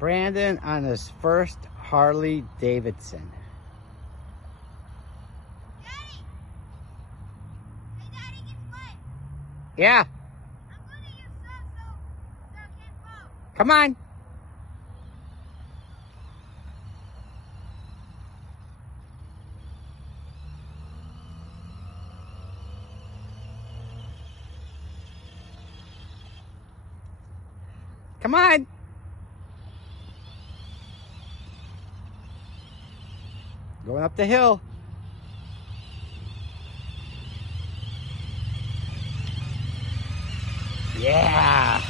Brandon on his first Harley Davidson. Daddy! Hey, Daddy, guess what? Yeah, I'm gonna use some so I can't fall. come on. Come on. Going up the hill. Yeah.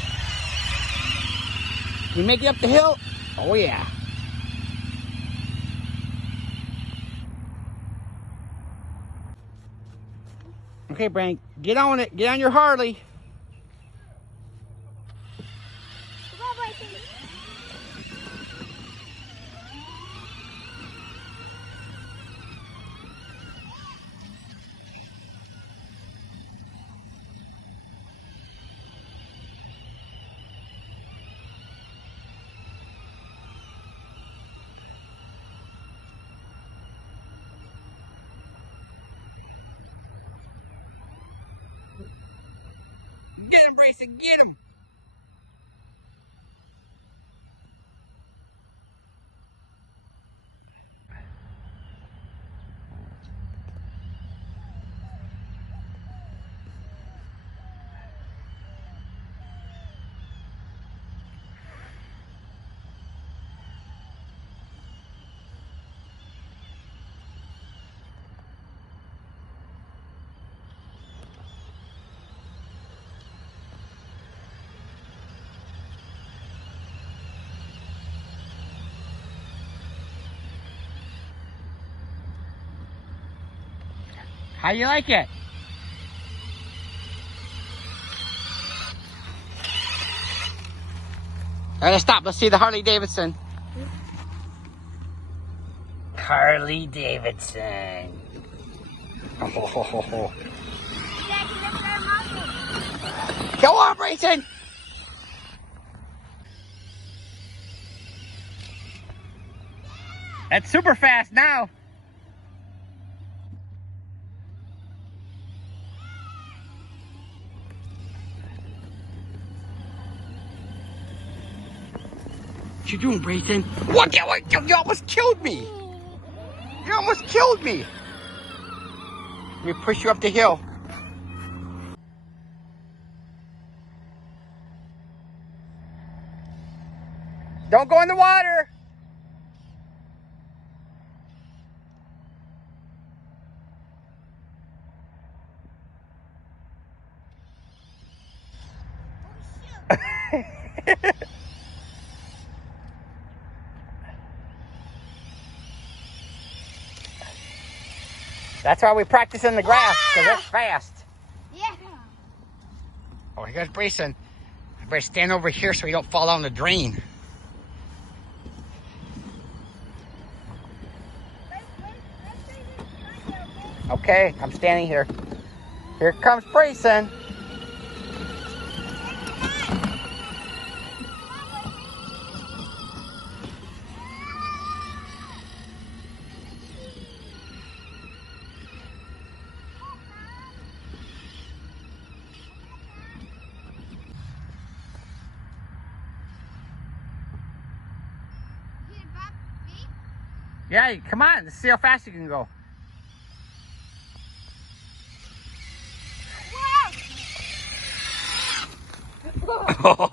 Can you make it up the hill? Oh, yeah. Okay, Brandon, get on it. Get on your Harley. Come on, Bryson. Get him, Bryson, get him. How you like it? All right, stop. Let's see the Harley Davidson. Harley Davidson. Oh. Daddy, let's go mountain. Go on, Bryson. That's super fast now. What you doing, Bryson? What? You almost killed me. You almost killed me. Let me push you up the hill. Don't go in the water. That's why we practice in the grass, because it's fast. Yeah. Oh, here's Bryson. I better stand over here so he don't fall down the drain. Okay, I'm standing here. Here comes Bryson. Yeah, come on. Let's see how fast you can go. Whoa!